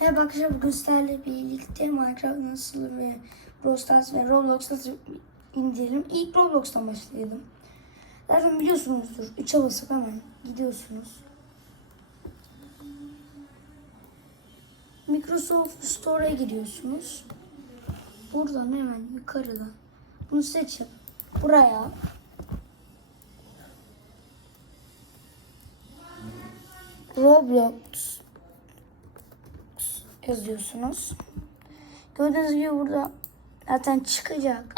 Merhaba arkadaşlar bugün sizlerle birlikte Minecraft nasıl ve Brawl ve Roblox nasıl indirelim. İlk Roblox'tan başlayalım. Zaten biliyorsunuzdur. 3'e basıp hemen gidiyorsunuz. Microsoft Store'a giriyorsunuz. Buradan hemen yukarıda bunu seçip buraya Roblox yazıyorsunuz. Gördüğünüz gibi burada zaten çıkacak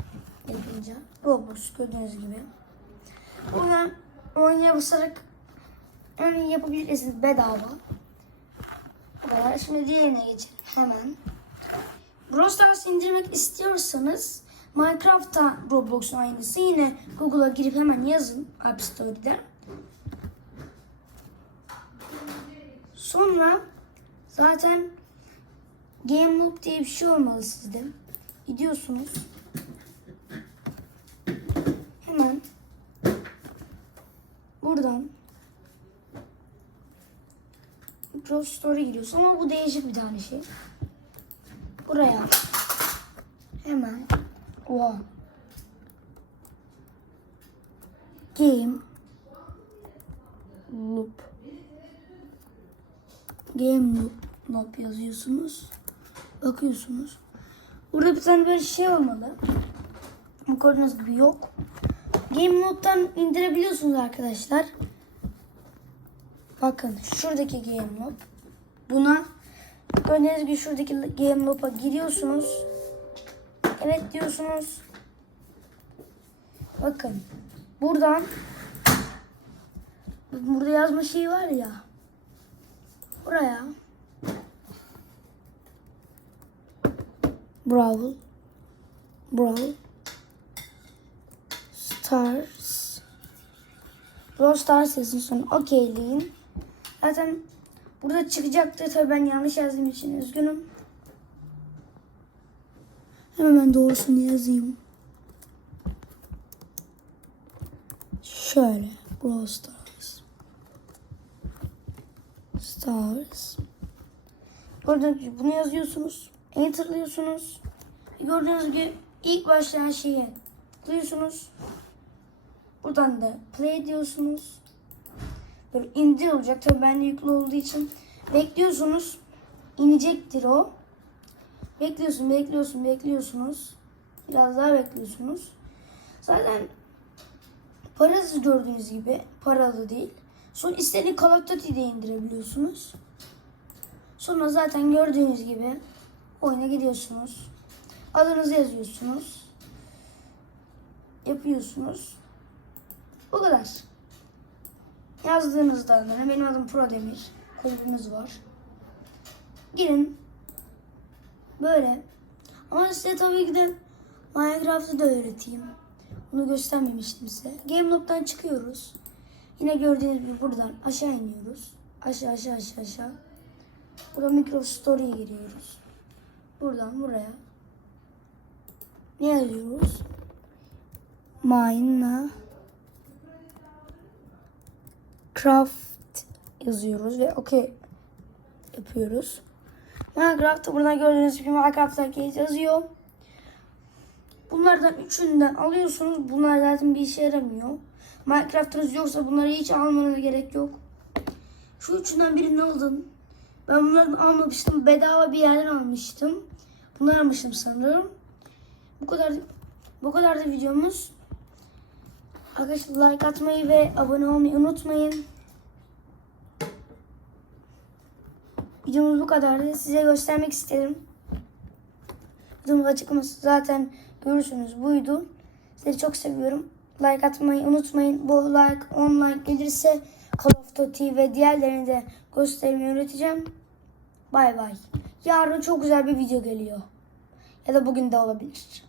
yapınca Roblox gördüğünüz gibi. Buradan oynaya basarak örneğin yapabilirsiniz bedava. Bu kadar. Şimdi diğerine geçelim hemen. Brawl Stars indirmek istiyorsanız Minecraft'ta Roblox'un aynısı. Yine Google'a girip hemen yazın App Store'den. Sonra zaten Game Loop diye bir şey olmalı sizde. Gidiyorsunuz. Hemen buradan Pro Store'a giriyorsun ama bu değişik bir tane şey. Buraya hemen Oha. Game Loop Game Loop, Loop yazıyorsunuz. Bakıyorsunuz. Burada bir tane böyle şey olmalı. Gördüğünüz gibi yok. Game Loop'tan indirebiliyorsunuz arkadaşlar. Bakın şuradaki Game Loop. Buna gördüğünüz gibi şuradaki Game Loop'a giriyorsunuz. Evet diyorsunuz. Bakın buradan burada yazma şeyi var ya. Buraya Brawl Brawl Stars Brawl Stars yazın sonra okeyleyin. Zaten burada çıkacaktı. Tabii ben yanlış yazdığım için üzgünüm. Hemen doğrusunu yazayım. Şöyle Brawl Stars Stars gibi bunu yazıyorsunuz. Enter'lıyorsunuz. Gördüğünüz gibi ilk başlayan şeyi tıklıyorsunuz. Buradan da play diyorsunuz. Böyle indir olacak. Tabii bende yüklü olduğu için bekliyorsunuz. İnecektir o. Bekliyorsun, bekliyorsun, bekliyorsunuz. Biraz daha bekliyorsunuz. Zaten parasız gördüğünüz gibi paralı değil. Sonra istediğin Call of Duty'de indirebiliyorsunuz. Sonra zaten gördüğünüz gibi oyuna gidiyorsunuz. Adınızı yazıyorsunuz. Yapıyorsunuz. Bu kadar. Yazdığınızda adını benim adım Pro Demir. Kulübümüz var. Girin. Böyle. Ama size tabii ki de Minecraft'ı da öğreteyim. Bunu göstermemiştim size. Game Loop'tan çıkıyoruz. Yine gördüğünüz gibi buradan aşağı iniyoruz. Aşağı aşağı aşağı aşağı. Burada Microsoft Store'ya giriyoruz. Buradan buraya. Ne yazıyoruz? Mine Craft yazıyoruz ve okey yapıyoruz. Minecraft'ta burada gördüğünüz gibi Minecraft herkes yazıyor. Bunlardan üçünden alıyorsunuz. Bunlar zaten bir işe yaramıyor. Minecraft'ınız yoksa bunları hiç almanıza gerek yok. Şu üçünden birini alın. Ben bunlardan almamıştım. Bedava bir yerden almıştım. Bunları almıştım sanırım. Bu kadar bu kadar da videomuz. Arkadaşlar like atmayı ve abone olmayı unutmayın. Videomuz bu kadardı. Size göstermek istedim. Videomun açıklaması zaten görürsünüz buydu. Sizi çok seviyorum. Like atmayı unutmayın. Bu like 10 like gelirse Call of Duty ve diğerlerini de göstermeyi öğreteceğim. Bay bay. Yarın çok güzel bir video geliyor. Ya da bugün de olabilir.